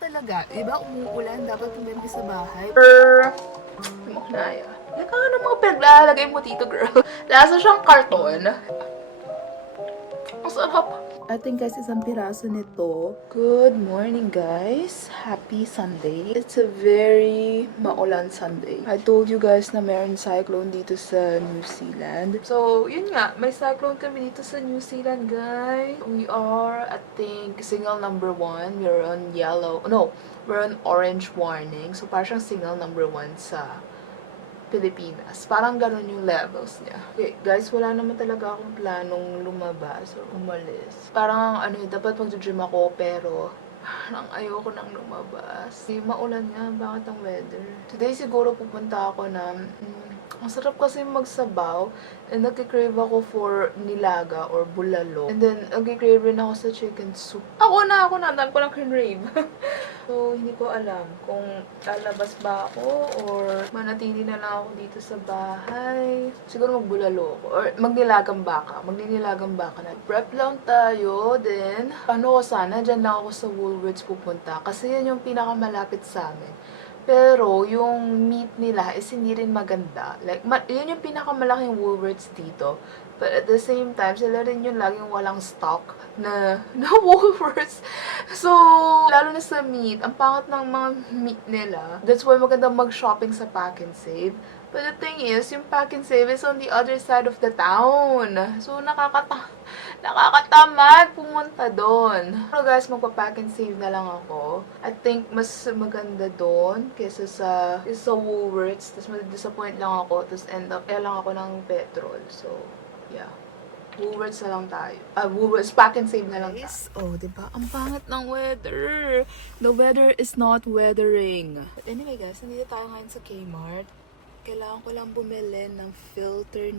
talaga. Iba umuulan, dapat tumimik sa bahay. Maknaya. Laka ka ng mga pinaglalagay mo dito, girl. Lasa siyang karton. Ang sarap. Ating guys, isang piraso nito. Good morning, guys. Happy Sunday. It's a very maulan Sunday. I told you guys na meron cyclone dito sa New Zealand. So, yun nga. May cyclone kami dito sa New Zealand, guys. We are, I think, signal number 1. We're on yellow. No, we're on orange warning. So, parang signal number 1 sa Pilipinas. Parang ganun yung levels niya. Okay, guys, wala naman talaga akong planong lumabas or umalis. Parang dapat mag-gym ako, pero parang ayoko nang lumabas. Maulan nga, bakit ang weather? Today siguro pupunta ako na, ang sarap kasi magsabaw, and nagkikrave ako for nilaga or bulalo. And then, nagkikrave rin ako sa chicken soup. Ako na, ang dami ko ng crave. So, hindi ko alam kung lalabas ba ako or manatili na lang ako dito sa bahay. Siguro magbulalo ako or magnilagang baka. Magninilagang baka na. Prep lang tayo, then paano ko sana? Diyan lang ako sa Woolworths pupunta kasi yan yung pinakamalapit sa amin. Pero, yung meat nila is hindi rin maganda. Like, yun yung pinakamalaking Woolworths dito. But at the same time, sila rin yung laging walang stock na Woolworths. So, lalo na sa meat, ang pangat ng mga meat nila. That's why maganda mag-shopping sa Pack and Save. But the thing is, yung Pack and Save is on the other side of the town. So, nakakatamad pumunta doon. Pero guys, magpa-Pack and Save na lang ako. I think mas maganda doon kesa sa Woolworths. Tapos ma-disappoint lang ako. Tapos end up, kaya lang ako ng petrol. So, yeah. Woolworths na lang tayo. Woolworths, Pack and Save na lang tayo. Oh, diba? Ang pangat ng weather. The weather is not weathering. But anyway guys, nandito tayo ngayon sa Kmart. Kailangan ko lang bumili ng filter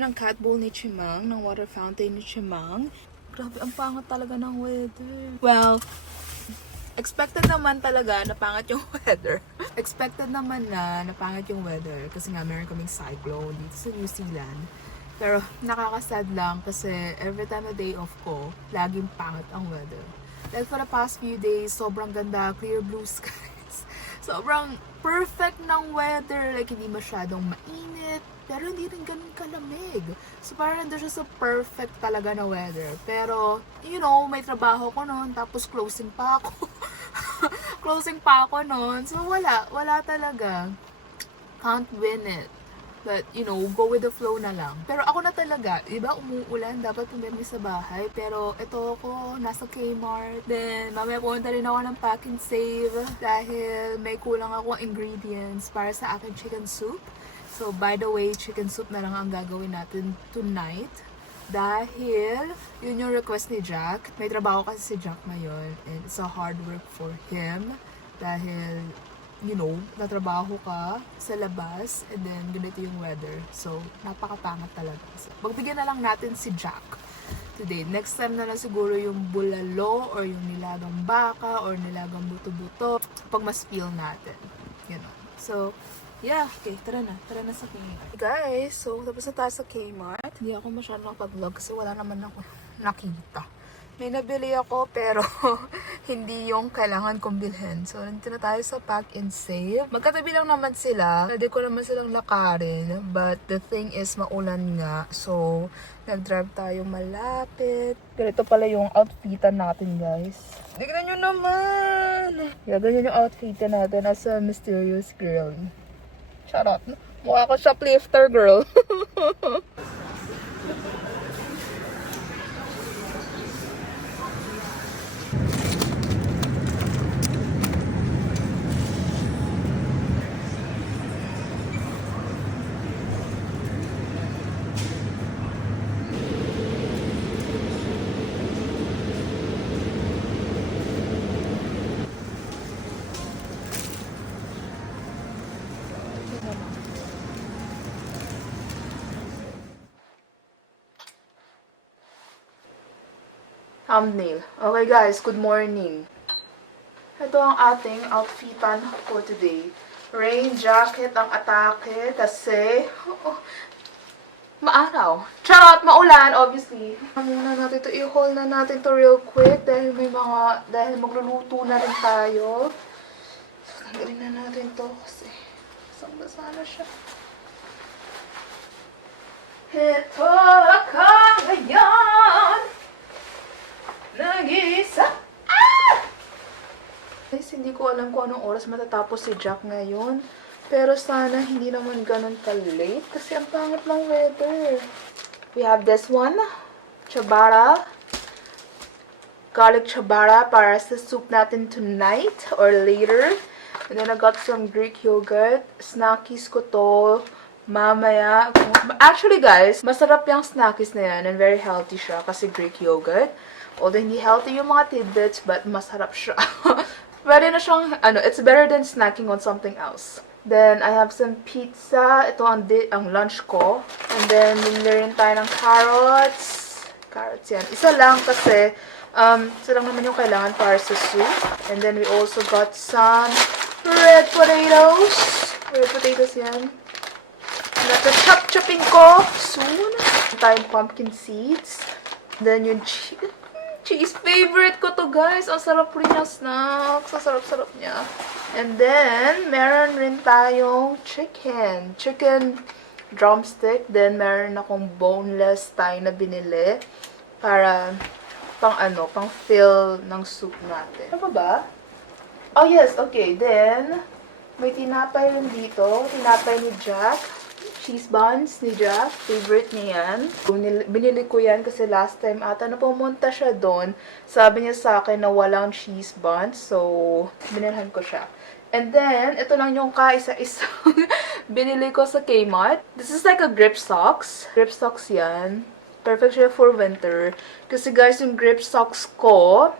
ng cat bowl ni Chimang, ng water fountain ni Chimang. Grabe, ang pangat talaga ng weather. Well, expected naman talaga na pangit yung weather. Expected naman na pangit yung weather kasi nga meron kaming cyclone dito sa New Zealand. Pero nakakasad lang kasi every time na day off ko, laging pangit ang weather. Like for the past few days, sobrang ganda, clear blue skies. Sobrang perfect ng weather. Like hindi masyadong mainit, pero hindi rin ganun kalamig. So parang nandun siya sa perfect talaga na weather. Pero, you know, may trabaho ko noon, tapos closing pa ako. Closing pa ako noon. So wala talaga. Can't win it. But, you know, go with the flow na lang. Pero ako na talaga, diba, umuulan, dapat tumimik sa bahay. Pero ito ako, nasa Kmart. Then, mamaya pumunta rin ako ng Pack and Save dahil may kulang akong ingredients para sa aking chicken soup. So, by the way, chicken soup na lang ang gagawin natin tonight. Dahil, yun yung request ni Jack. May trabaho kasi si Jack ngayon. And it's a hard work for him. Dahil, you know, natrabaho ka sa labas and then ganito yung weather. So, napakapangat talaga. So, magbigyan na lang natin si Jack today. Next time na lang siguro yung bulalo or yung nilagang baka or nilagang buto-buto pag mas feel natin. You know. So, yeah. Okay, tara na. Tara na sa Kmart. Guys, so tapos na tayo sa Kmart. Hindi ako masyadong nakapag-vlog kasi wala naman ako nakita. May nabili ako pero hindi yung kailangan kong bilhin. So, nandito na tayo sa Pack and Save. Magkatabi lang naman sila. Pwede ko naman silang lakarin. But the thing is, maulan nga. So, nag-drive tayo malapit. Ganito pala yung outfitan natin, guys. Tignan nyo naman! Yeah, ganyan yung outfitan natin as a mysterious girl. Charot. Mukha ko shoplifter girl. Thumbnail. Okay guys, good morning. Ito ang ating outfitan for today. Rain jacket ang atake kasi maaraw. Charot, maulan, obviously. Muna natin to, i-haul na natin to real quick dahil dahil magluluto na rin tayo. So, tanggalin na natin to kasi basang-basa na siya. Ito ka ngayon, nag-iisa. Guys, hindi ko alam kung anong oras matatapos si Jack ngayon. Pero sana hindi naman ganun ka-late kasi ang pangit ng weather. We have this one, ciabatta. Garlic ciabatta para sa soup natin tonight or later. And then I got some Greek yogurt. Snackies ko to mamaya. Actually guys, masarap yung snackies na yan and very healthy siya kasi Greek yogurt. Although hindi healthy yung mga tidbits, but masarap siya. Pwede na siyang, it's better than snacking on something else. Then, I have some pizza. Ito ang lunch ko. And then, bumili rin tayo ng carrots. Carrots yan. Isa lang kasi, isa lang naman yung kailangan para sa soup. And then, we also got some red potatoes. Red potatoes yan. Nata-chop-chopping ko soon. Tayong pumpkin seeds. Then, yung cheese. Favorite ko to, guys. Ang sarap rin yung snacks. Ang sarap-sarap niya. And then, meron rin tayong chicken. Chicken drumstick. Then, meron akong boneless tayo na binili. Para, pang fill ng soup natin. Ano ba? Oh, yes. Okay. Then, may tinapay rin dito. Tinapay ni Jack. Cheese buns ni Jack. Favorite niya yan. Binili ko yan kasi last time ata na pumunta siya doon. Sabi niya sa akin na walang cheese buns. So, binilhan ko siya. And then, ito lang yung kaisa-isang binili ko sa Kmart. This is like a grip socks. Grip socks yan. Perfect siya for winter. Kasi guys, yung grip socks ko,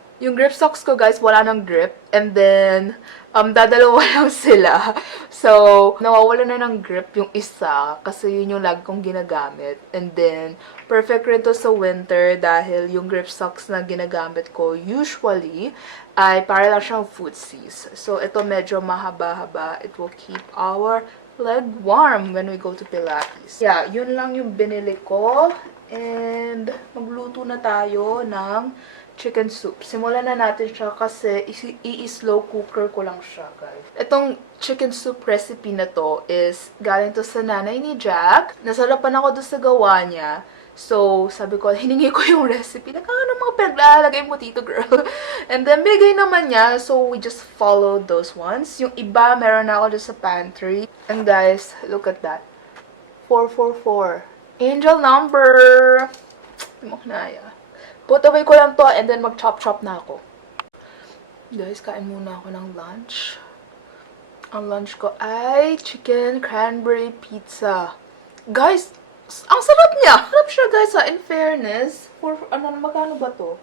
guys, wala nang grip. And then, dadalawa lang sila. So, nawawala na ng grip yung isa. Kasi yun yung lagi kong ginagamit. And then, perfect rin to sa winter dahil yung grip socks na ginagamit ko usually ay para lang siyang footsies. So, ito medyo mahaba-haba. It will keep our leg warm when we go to Pilates. Yeah, yun lang yung binili ko. And, magluto na tayo ng chicken soup. Simulan na natin siya kasi i-slow cooker ko lang siya, guys. Itong chicken soup recipe na to is galing to sa nanay ni Jack. Nasarapan ako doon sa gawa niya. So, sabi ko, hiningi ko yung recipe. Ano mga pinaglalagay mo dito, girl? And then, bigay naman niya. So, we just followed those ones. Yung iba, meron na ako doon sa pantry. And guys, look at that. 444. Angel number! Hindi mo kinaya. Put away ko lang to and then mag-chop-chop na ako. Guys, kain muna ako ng lunch. Ang lunch ko ay chicken cranberry pizza. Guys, ang sarap niya! Sarap siya, guys, ha? In fairness. Magkano ba to?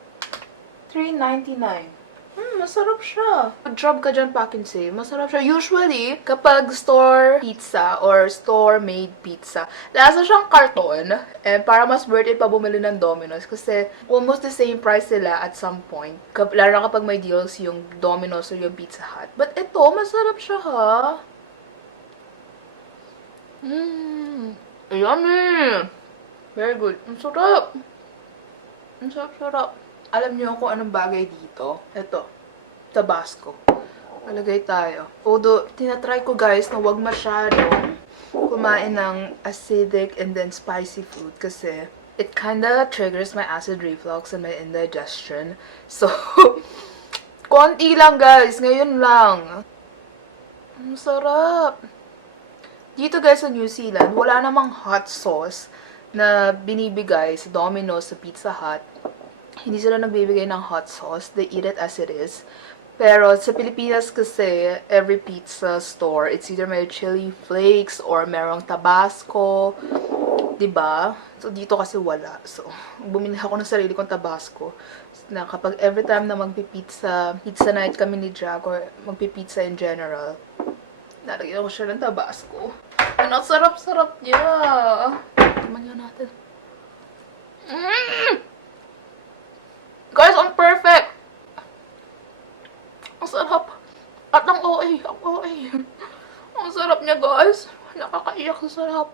$3.99. Masarap siya. Mag-job ka dyan, pack and save. Masarap siya. Usually, kapag store pizza or store-made pizza, lasa siyang karton. And para mas worth it pa bumili ng Domino's. Kasi almost the same price sila at some point. Lalo na kapag may deals yung Domino's or yung Pizza Hut. But ito, masarap siya, ha? Yummy! Very good. Ang sarap! Ang sarap-sarap. Alam niyo kung anong bagay dito? Ito. Tabasco. Malagay tayo. Although, tinatry ko guys na wag masyadong kumain ng acidic and then spicy food kasi it kinda triggers my acid reflux and my indigestion. So, konti lang guys. Ngayon lang. Ang sarap. Dito guys sa New Zealand, wala namang hot sauce na binibigay sa Domino's, sa Pizza Hut. Hindi sila nagbibigay ng hot sauce. They eat it as it is. Pero sa Pilipinas kasi, every pizza store, it's either may chili flakes or merong Tabasco. Diba? So, dito kasi wala. So, bumili ako ng sarili kong Tabasco. Na kapag every time na magpipizza, pizza night kami ni Jack or magpipizza in general, nalagyan ko siya ng Tabasco. And ang sarap-sarap niya. Tignan niyo natin. Guys, ang perfect! Ang sarap. At ang OA. Ang OA. Ang sarap niya, guys. Nakakaiyak sa sarap.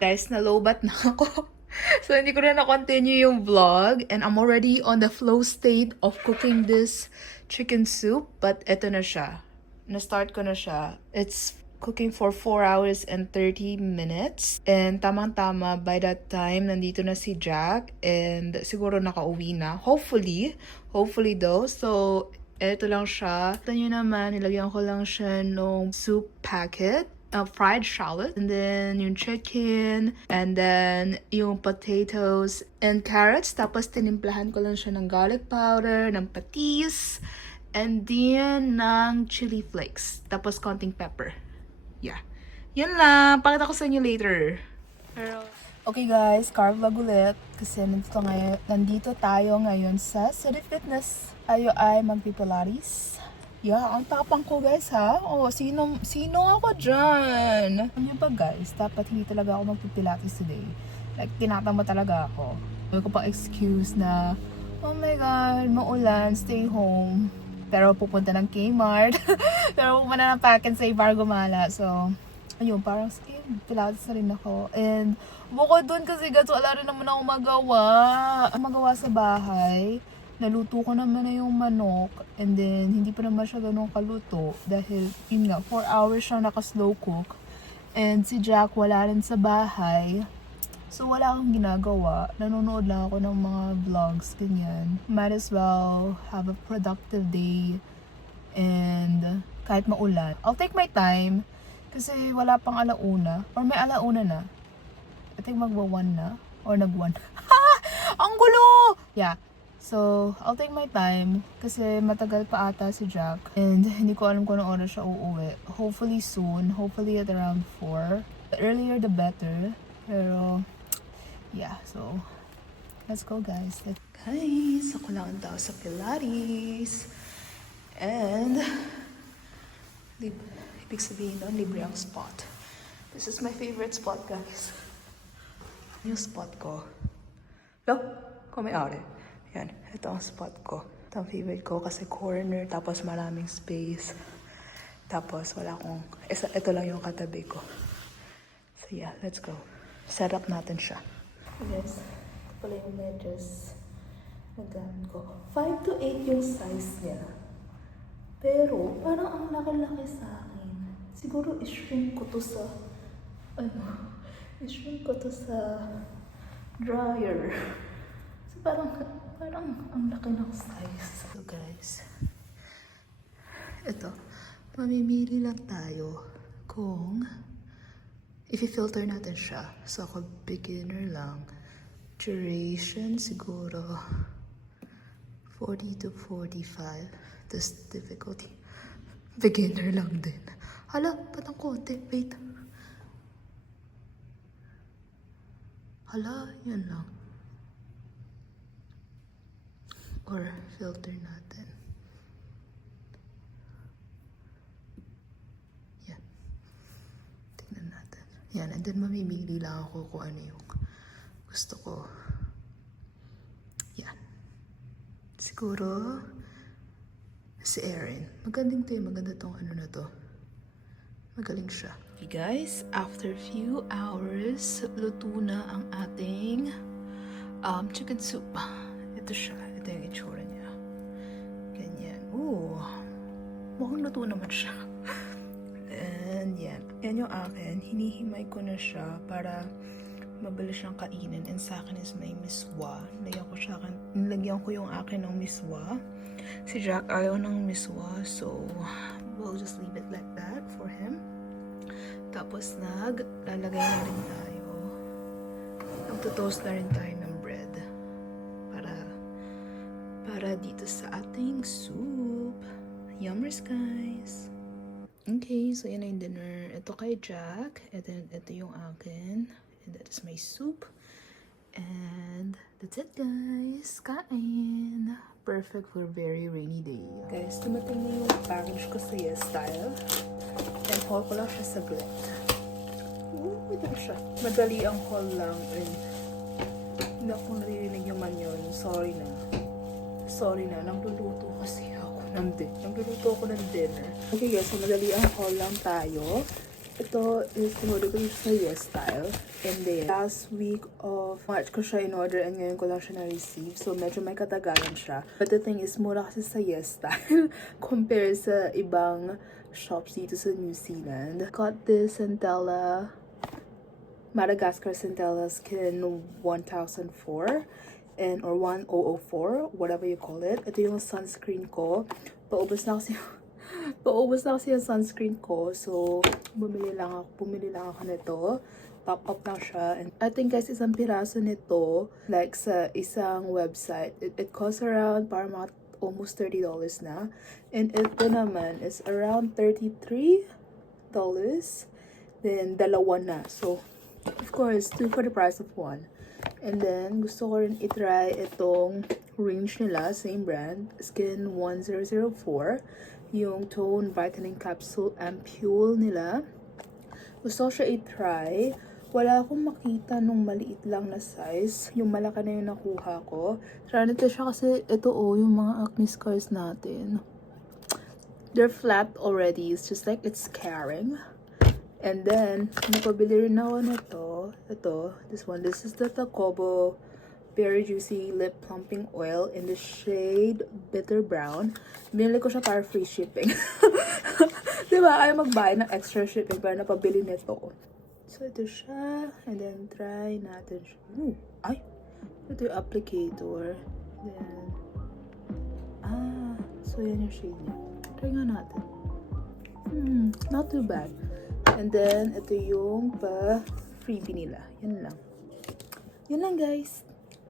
Guys, na-lowbat na ako. So, hindi ko na na-continue yung vlog. And I'm already on the flow state of cooking this chicken soup. But eto na siya. Na-start ko na siya. It's cooking for 4 hours and 30 minutes. And tamang-tama, by that time, nandito na si Jack. And siguro nakauwi na. Hopefully. Hopefully though. So, eto lang siya. Ito nyo naman, nilagyan ko lang siya nung soup packet. Fried shallot, and then yung chicken, and then yung potatoes and carrots. Tapos tinimplahan ko lang siya ng garlic powder, ng patis, and then ng chili flakes. Tapos konting pepper. Yeah. Yan lang. Pakita ko sa inyo later. Okay guys, carb vlog ulit. Kasi nandito tayo ngayon sa City Fitness. Tayo ay magpipilates. Yeah, ang tapang ko guys ha. Oh, sino ako dyan? Ano ba guys, dapat hindi talaga ako magpipilates today. Like, tinatama talaga ako. May ko pang excuse na, oh my god, maulan, stay home. Pero pupunta ng Kmart. Pero pupunta ng Pack and Save para gumala. So, ayun, parang sige, pilates na rin ako. And, bukod dun kasi gato, wala rin naman ako magawa sa bahay. Naluto ko naman na yung manok, and then hindi pa naman siya ganun kaluto dahil yun nga, 4 hours siya naka-slow cook, and si Jack wala rin sa bahay, so wala akong ginagawa. Nanonood lang ako ng mga vlogs, ganyan. Might as well have a productive day, and kahit maulan, I'll take my time kasi wala pang alauna, or may alauna na. I think magwa-1 na, or nag-1. Ang gulo! Yeah. So, I'll take my time kasi matagal pa ata si Jack. And hindi ko alam kung anong oras siya uuwi. Hopefully soon. Hopefully at around 4. The earlier the better. Pero, yeah. So, let's go guys. Guys, ako lang daw sa Pilates. And, ibig sabihin doon, libre ang spot. This is my favorite spot guys. Yung spot ko. Look, may-ari. Yan, ito ang spot ko. Ito ang favorite ko kasi corner, tapos maraming space. Tapos wala akong, ito lang yung katabi ko. So yeah, let's go. Set up natin siya. Yes, ito pala yung medyas na gamit ko. 5 to 8 yung size niya. Pero, parang ang laki-laki sa akin. Siguro i-shrink ko to sa, i-shrink ko to sa dryer. So parang ang laki ng size. So guys, ito, mamimili lang tayo kung i-filter natin siya. So ako beginner lang. Duration siguro 40 to 45. This difficulty. Beginner lang din. Hala, ba't ang konti? Wait. Hala, yan lang. Or filter natin. Yan. Tingnan natin. Yan, and then mamimili lang ako kung ano yung gusto ko. Yan. Siguro, si Erin. Magandang to yung maganda tong ano na to. Magaling siya. Okay guys, after a few hours, luto na ang ating chicken soup. Ito siya. Ito yung itsura niya. Ganyan. Ooh. Mukhang luto naman siya. And yan. Yan yung akin. Hinihimay ko na siya para mabilis siyang kainin. And sa akin is may miswa. Nilagyan ko yung akin ng miswa. Si Jack ayaw ng miswa. So, we'll just leave it like that for him. Tapos lalagay na rin tayo. Magto-toast na rin tayo ng bread. Para dito sa ating soup. Yummers, guys. Okay, so yan na yung dinner. Ito kay Jack. Ito yung akin. And that is my soup. And that's it, guys. Kain. Perfect for a very rainy day. Guys, tumating na yung package ko sa Yes Style. And haul ko lang siya saglit. Ito siya. Madali ang haul lang. And hindi ako naririnig yung manyon. Sorry na, nagluluto kasi ako ng dinner. Okay guys, so madali ang haul lang tayo. Ito is in-order ko sa Yes Style. And then, last week of March ko siya in-order and ngayon ko lang siya na-receive. So, medyo may katagalan siya. But the thing is, mura kasi sa Yes Style compared sa ibang shops dito sa New Zealand. Got this Centella Madagascar Centella Skin 1004 and or 1004, whatever you call it. Ito yung sunscreen ko. Paubos na kasi yung sunscreen ko. So, bumili lang ako nito. Top up lang siya. And I think guys, isang piraso nito, like sa isang website, it costs around para mga almost $30 na. And ito naman is around $33. Then, dalawa na. So, of course, 2 for the price of 1. And then, gusto ko rin itry itong range nila, same brand, Skin 1004. Yung Tone Whitening Capsule Ampule nila. Gusto ko siya itry. Wala akong makita nung maliit lang na size. Yung malaki na yung nakuha ko. Try nito siya kasi ito yung mga acne scars natin. They're flat already. It's just like it's scarring. And then, napabili rin ako nito. This one. This is the Takobo Very Juicy Lip Plumping Oil in the shade Bitter Brown. Binili ko siya para free shipping. Diba? Ayaw magbayad ng extra shipping para napabili nito. So, ito siya. And then, try natin siya. Ooh, ay! Ito yung applicator. Then, so yan yung shade niya. Try nga natin. Not too bad. And then, ito yung pa-freebie nila. Yan lang. Yun lang, guys.